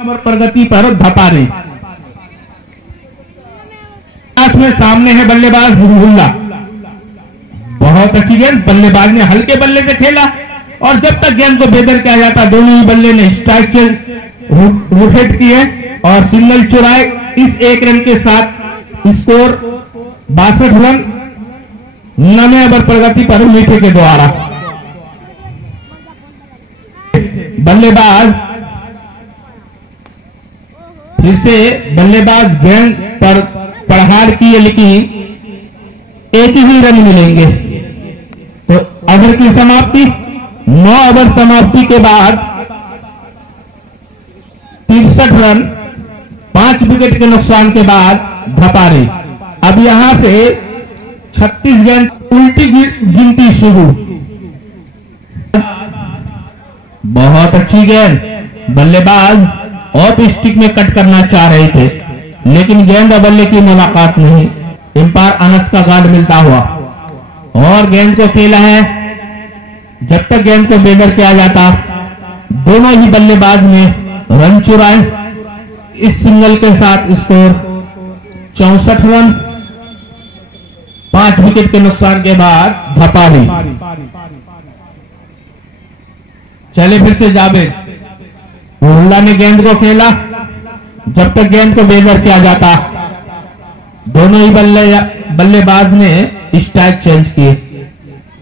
प्रगति पर धपारी में सामने है बल्लेबाज रूहुल्ला। बहुत अच्छी गेंद, बल्लेबाज ने हल्के बल्ले से खेला और जब तक गेंद को बेदर किया जाता दोनों ही बल्ले ने स्ट्राइक रोटेट किए और सिंगल चुराए। इस एक रन के साथ स्कोर 62 रन 9वें ओवर प्रगति पर मीठे के द्वारा। बल्लेबाज फिर से बल्लेबाज गेंद पर प्रहार किए लेकिन एक ही रन मिलेंगे। तो ओवर की समाप्ति 9 ओवर समाप्ति के बाद 63 रन 5 विकेट के नुकसान के बाद धपारी। अब यहां से 36 गेंद उल्टी गिनती शुरू। बहुत अच्छी गेंद, बल्लेबाज ऑफ स्टिक में कट करना चाह रहे थे लेकिन गेंद और बल्ले की मुलाकात नहीं। अंपायर अनस का गार्ड मिलता हुआ और गेंद को खेला है। जब तक गेंद को बेदर किया जाता दोनों ही बल्लेबाज ने रन चुराए। इस सिंगल के साथ स्कोर 64 रन 5 विकेट के नुकसान के बाद धपारी। चले फिर से जावेद। रूहुल्ला ने गेंद को खेला। जब तक गेंद को बेदर किया जाता दोनों ही बल्लेबाज ने स्ट्राइक चेंज किए।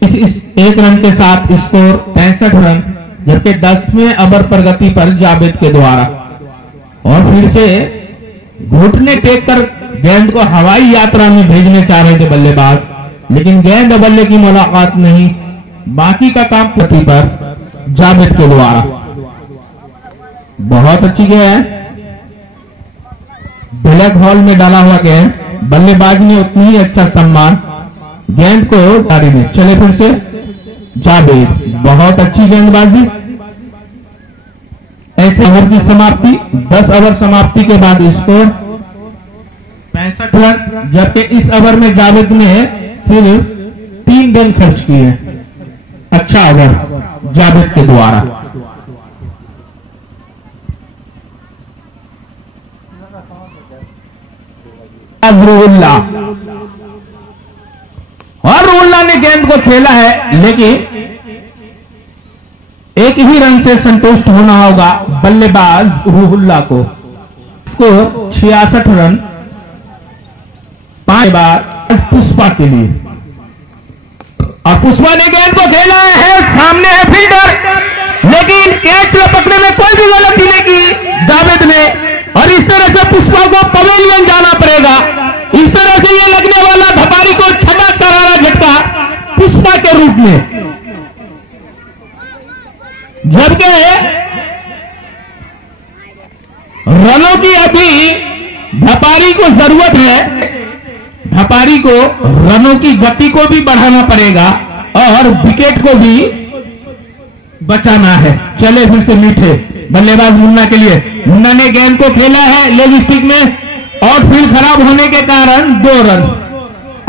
इस एक रन के साथ स्कोर 65 रन जबकि 10वें ओवर प्रगति पर जावेद के द्वारा। और फिर से घुटने टेक कर गेंद को हवाई यात्रा में भेजने चाह रहे थे बल्लेबाज लेकिन गेंद और बल्ले की मुलाकात नहीं। बाकी का काम प्रति पर जावेद के द्वारा। बहुत अच्छी गेंद, ब्लैक हॉल में डाला हुआ गेंद, बल्लेबाज ने उतनी ही अच्छा सम्मान गेंद को जारी में। चले फिर से जावेद। बहुत अच्छी गेंदबाजी। ऐसे ओवर की समाप्ति 10 ओवर समाप्ति के बाद स्कोर 65 रन जबकि इस ओवर में जावेद ने सिर्फ 3 रन खर्च किए। अच्छा ओवर जावेद के द्वारा। रूहुल्ला और रूहुल्ला ने गेंद को खेला है लेकिन एक ही रन से संतुष्ट होना होगा बल्लेबाज रूहुल्ला को। स्कोर 66 रन 5 बार पुष्पा के लिए। और पुष्पा ने गेंद को खेला है, सामने है फील्डर लेकिन कैच पकड़ने में कोई भी गलती नहीं की जावेद ने। और इस तरह से पुष्पा को पवेलियन जाना पड़ेगा। इस तरह से ये लगने वाला धपारी को छठा करारा झटका पुष्पा के रूप में। जबकि रनों की अभी धपारी को जरूरत है। धपारी को रनों की गति को भी बढ़ाना पड़ेगा और विकेट को भी बचाना है। चले फिर से मीठे बल्लेबाज मुन्ना के लिए। मुन्ना ने गेंद को खेला है लेग स्टिक में और फील्ड खराब होने के कारण 2 रन।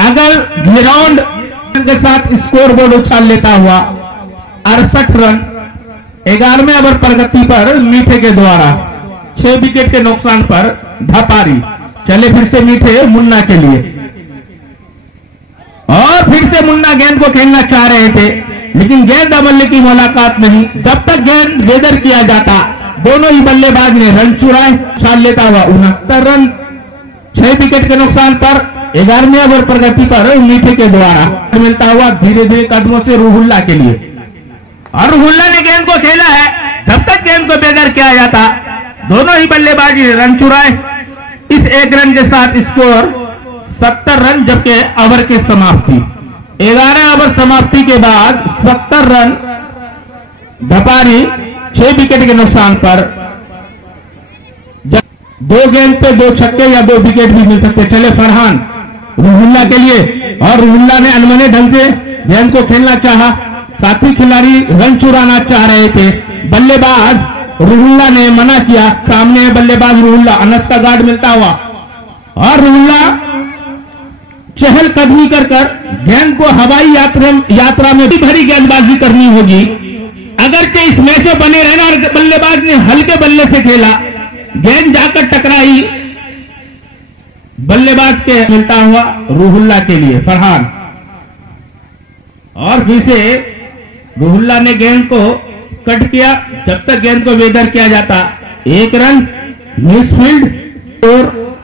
अगर ग्राउंड के साथ स्कोर बोर्ड उछाल लेता हुआ 68 रन 11वें ओवर प्रगति पर मीठे के द्वारा 6 विकेट के नुकसान पर धपारी। चले फिर से मीठे मुन्ना के लिए और फिर से मुन्ना गेंद को खेलना चाह रहे थे लेकिन गेंद और बल्ले की मुलाकात नहीं। जब तक गेंद बेदर किया जाता दोनों ही बल्लेबाज ने रन चुराए। उछाल लेता हुआ 69 रन 6 विकेट के नुकसान पर 11वें ओवर प्रगति पर मीठे के द्वारा। मिलता हुआ धीरे धीरे कदमों से रूहुल्ला के लिए। और रूहुल्ला ने गेंद को खेला है। जब तक गेंद को बेदर किया जाता दोनों ही बल्लेबाज ने रन चुराए। इस एक रन के साथ स्कोर 70 रन जबकि ओवर की समाप्ति 11 ओवर समाप्ति के बाद 70 रन धपारी 6 विकेट के नुकसान पर। 2 गेंद पे 2 छक्के या 2 विकेट भी मिल सकते। चले फरहान रूहुल्ला के लिए और रूहुल्ला ने अनमने ढंग से गेंद को खेलना चाहा। साथी खिलाड़ी रन चुराना चाह रहे थे। बल्लेबाज रूहुल्ला ने मना किया। सामने है बल्लेबाज रूहुल्ला, अनस का गार्ड मिलता हुआ और रूहुल्ला चहलकदमी कर गेंद को हवाई यात्रा में भी भरी गेंदबाजी करनी होगी। अगर के इस मैच में बने रहना और बल्लेबाज ने हल्के बल्ले से खेला गेंद जाकर टकराई बल्लेबाज के मिलता हुआ रूहुल्ला के लिए फरहान, और फिर से रूहुल्ला ने गेंद को कट किया। जब तक गेंद को वेदर किया जाता 1 रन मिसफील्ड और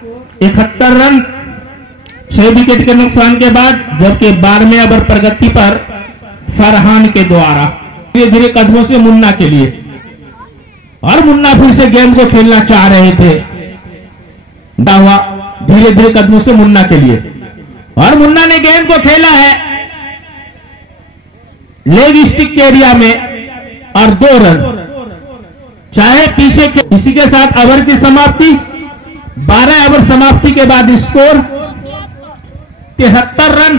71 रन 6 विकेट के नुकसान के बाद, जबकि 12वें ओवर प्रगति पर फरहान के द्वारा धीरे धीरे कदमों से मुन्ना के लिए, और मुन्ना फिर से गेंद को खेलना चाह रहे थे। हुआ धीरे धीरे कदमों से मुन्ना के लिए, और मुन्ना ने गेंद को खेला है लेग स्टिक के एरिया में और 2 रन। चाहे पीछे के, इसी के साथ ओवर की समाप्ति। 12 ओवर समाप्ति के बाद स्कोर 73 रन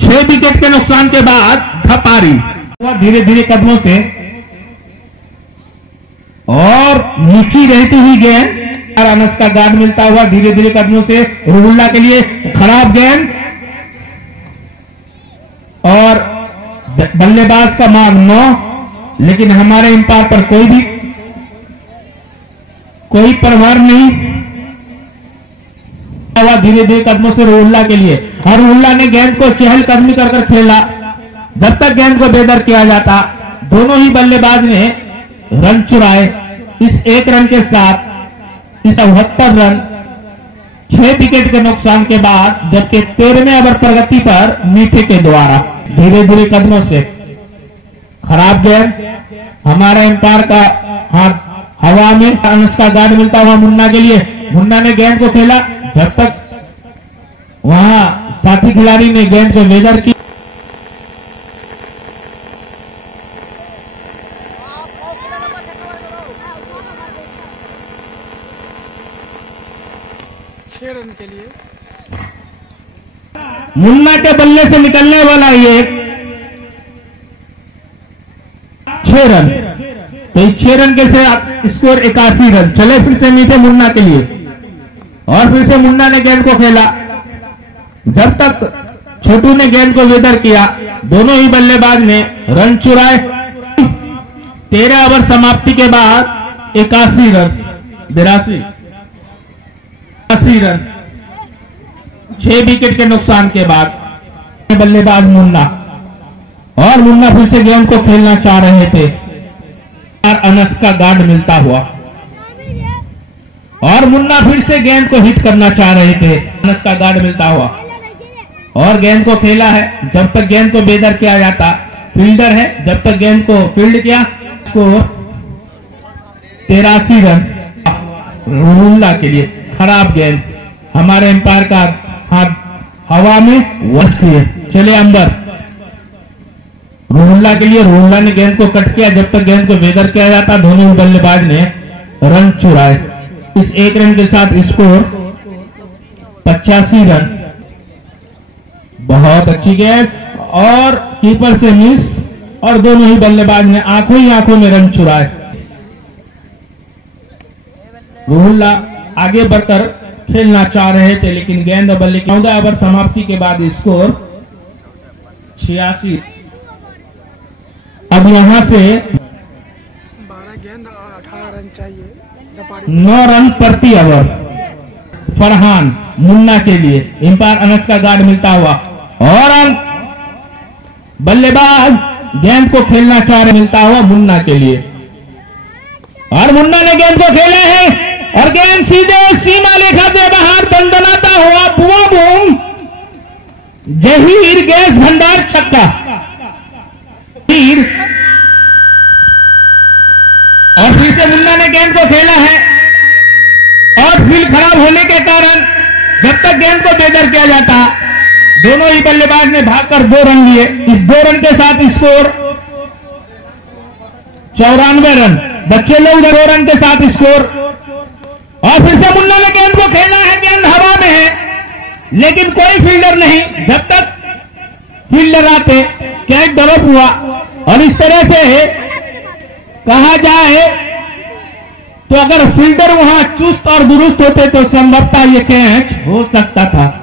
6 विकेट के नुकसान के बाद धपारी धीरे धीरे कदमों से, और नीची रहती हुई गेंद और अनस का गार्ड मिलता हुआ धीरे धीरे कदमों से रूहुल्ला के लिए खराब गेंद, और बल्लेबाज का मार्क 9, लेकिन हमारे अंपायर पर कोई प्रभाव नहीं हुआ। धीरे धीरे कदमों से रूहुल्ला के लिए, और रूहुल्ला ने गेंद को चहलकदमी कर खेला। जब तक गेंद को बेदर किया जाता, दोनों ही बल्लेबाज ने रन चुराए। इस 1 रन के साथ इस 74 रन 6 विकेट के नुकसान के बाद, जबकि 13वें ओवर प्रगति पर मीठे के द्वारा धीरे धीरे कदमों से खराब गेंद, हमारा एम्पायर का हाथ हवा में, अनस का गार्ड मिलता हुआ मुन्ना के लिए। मुन्ना ने गेंद को खेला, जब तक वहां साथी खिलाड़ी ने गेंद को वेदर की। रन के लिए मुन्ना के बल्ले से निकलने वाला ये 6 रन, तो 6 रन के से स्कोर 81 रन। चले फिर से मीठे मुन्ना के लिए, और फिर से मुन्ना ने गेंद को खेला। जब तक छोटू ने गेंद को वेदर किया, दोनों ही बल्लेबाज ने रन चुराए। 13 ओवर समाप्ति के बाद 81 रन 82 रन 6 विकेट के नुकसान के बाद बल्लेबाज मुन्ना, और मुन्ना फिर से गेंद को खेलना चाह रहे थे, और अनस का गार्ड मिलता हुआ, और मुन्ना फिर से गेंद को हिट करना चाह रहे थे, अनस का गार्ड मिलता हुआ, और गेंद को खेला है। जब तक गेंद को बेदर किया जाता, फील्डर है, जब तक गेंद को फील्ड किया, स्कोर 83 रन रूहुल्ला के लिए। खराब गेंद, हमारे एम्पायर का हाथ हवा में वश किए। चले अंबर रूहुल्ला के लिए, रूहुल्ला ने गेंद को कट किया। जब तक गेंद को वेदर किया जाता, दोनों ही बल्लेबाज ने रन चुराए। इस 1 रन के साथ स्कोर 85 रन। बहुत अच्छी गेंद, और कीपर से मिस, और दोनों ही बल्लेबाज ने आंखों ही आंखों में रन चुराए। रूहुल्ला आगे बढ़कर खेलना चाह रहे थे, लेकिन गेंद और बल्ले 14 ओवर समाप्ति के बाद स्कोर 86। अब यहां से 12 गेंद और 18 रन चाहिए। 9 रन प्रति ओवर फरहान मुन्ना के लिए, एम्पायर अनस का गार्ड मिलता हुआ, और बल्लेबाज गेंद को खेलना चाह रहे मिलता हुआ मुन्ना के लिए, और मुन्ना ने गेंद को खेला है, और गेंद सीधे सीमा रेखा से बाहर दंडनाता हुआ बुआ बूम जहीर गैस भंडार छक्का। और फिर से मुन्ना ने गेंद को खेला है, और फील्ड खराब होने के कारण जब तक गेंद को बेदर किया जाता, दोनों ही बल्लेबाज ने भागकर 2 रन लिए। इस 2 रन के साथ स्कोर 94 रन। बच्चे लोग 2 रन के साथ स्कोर, और फिर से मुन्ना ने गेंद को खेला है, गेंद हवा में है, लेकिन कोई फील्डर नहीं। जब तक फील्डर आते कैच ड्रॉप हुआ, और इस तरह से कहा जाए तो अगर फील्डर वहां चुस्त और दुरुस्त होते तो संभवतः ये कैच हो सकता था।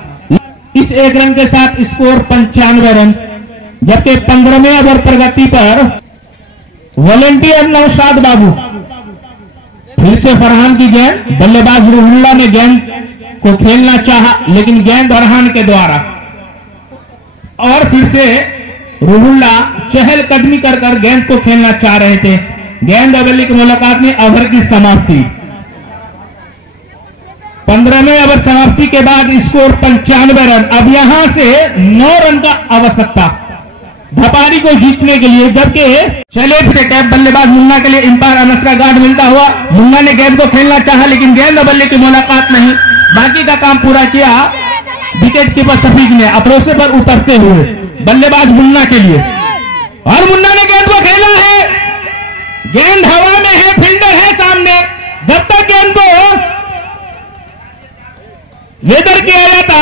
इस 1 रन के साथ स्कोर 95 रन। जबकि 15वें ओवर प्रगति पर वॉलंटियर नौशाद बाबू फिर से फरहान की गेंद, बल्लेबाज रुहुल्ला ने गेंद को खेलना चाहा, लेकिन गेंद फरहान के द्वारा, और फिर से रुहुल्ला चहलकदमी कर गेंद को खेलना चाह रहे थे। गेंद बल्ले की मुलाकात में ओवर की समाप्ति। 15वें ओवर समाप्ति के बाद स्कोर 95 रन। अब यहां से 9 रन का आवश्यकता धपारी को जीतने के लिए, जबकि चले से कैप बल्लेबाज मुन्ना के लिए अंपायर अनस का गार्ड मिलता हुआ। मुन्ना ने गेंद को खेलना चाहा, लेकिन गेंद बल्ले की मुलाकात नहीं। बाकी का काम पूरा किया विकेट कीपर शफीक ने अप्रोसे पर उतरते हुए बल्लेबाज मुन्ना के लिए, और मुन्ना ने गेंद को खेला है। गेंद हवा में है, फील्डर है सामने। जब तक गेंद को वेदर किया जाता,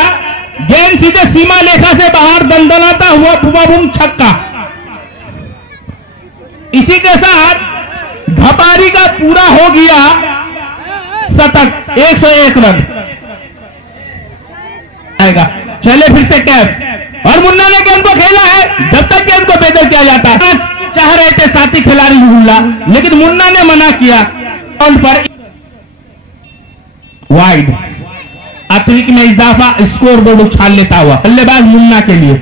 गेंद सीधे सीमा लेखा से बाहर दंदनाता हुआ बुम छक्का। इसी के साथ धपारी का पूरा हो गया शतक, 101 रन आएगा। चले फिर से कैच, और मुन्ना ने गेंद को खेला है। जब तक गेंद को बेदर किया जाता, चाह रहे थे साथी खिलाड़ी रुहुल्ला, लेकिन मुन्ना ने मना किया। पर वाइड, अतिरिक्त में इजाफा, स्कोर बोर्ड उछाल लेता हुआ बल्लेबाज मुन्ना के लिए।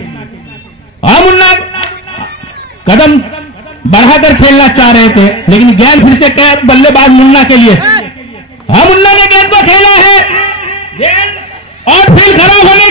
और मुन्ना कदम बढ़ाकर खेलना चाह रहे थे, लेकिन गेंद फिर से कैच बल्लेबाज मुन्ना के लिए। मुन्ना ने गेंद को खेला है, गेंद और फिर खराब होने